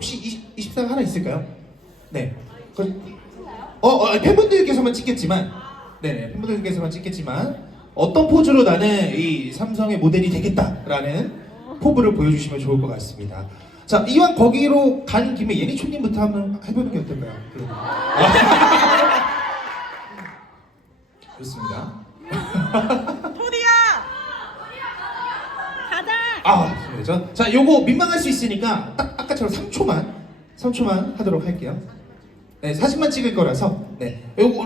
혹시 20, 24가 하나 있을까요? 네. 그, 어, 어, 팬분들께서만 찍겠지만, 네네, 팬분들께서만 찍겠지만, 어떤 포즈로 나는 이 삼성의 모델이 되겠다라는 포부를 보여주시면 좋을 것 같습니다. 자, 이왕 거기로 간 김에 예니초님부터 한번 해보는 게 어떨까요? 그- 좋습니다. 토리야! 가자! 아, 좋습니다. 전- 자, 요거 민망할 수 있으니까 딱 아까처럼 3초만, 3초만 하도록 할게요. 네, 사진만 찍을 거라서, 네.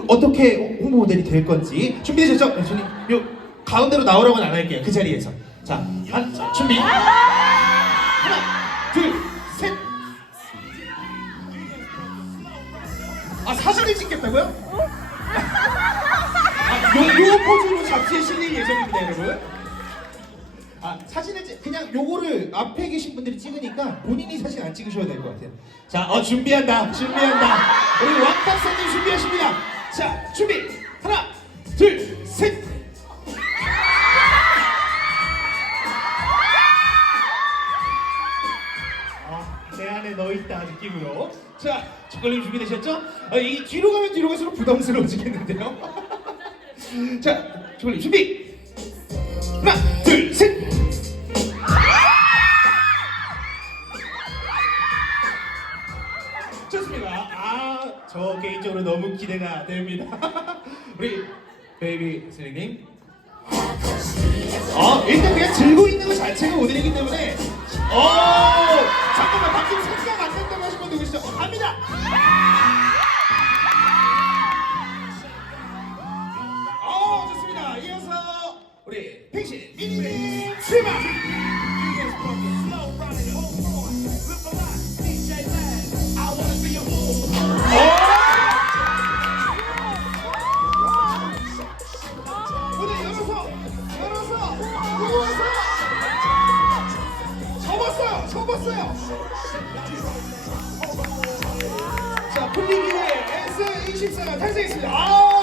어떻게 홍보 모델이 될 건지 준비되셨죠? 네, 준비. 요 가운데로 나오라고는 안 할게요. 그 자리에서. 자, 한, 자, 준비. 하나, 둘, 셋. 아, 사진을 찍겠다고요? 아, 요, 요 포즈로 잡지에 실릴 예정입니다, 여러분. 아 사진을 찍 그냥 요거를 앞에 계신 분들이 찍으니까 본인이 사진 안 찍으셔도 될 것 같아요. 자, 어 준비한다, 준비한다. 우리 왕탁사님 준비하십니다. 자, 준비 하나, 둘, 셋. 아, 내 안에 너 있다 느낌으로. 자, 초콜릿 준비되셨죠? 아, 이 뒤로 가면 뒤로 갈수록 부담스러워지겠는데요. 자, 초콜릿 준비. 하나, 둘, 셋. 좋습니다. 아, 저 개인적으로 너무 기대가 됩니다. 우리 베이비 선생님. 어, 일단 그냥 들고 있는 것 자체가 모델이기 때문에. 어, 잠깐만, 방금 생각 안 난다고 하신 분도 계시죠? 어, 갑니다. 어, 좋습니다. 이어서 우리 접었어요 자 풀리기에 S24가 탄생했습니다. 우리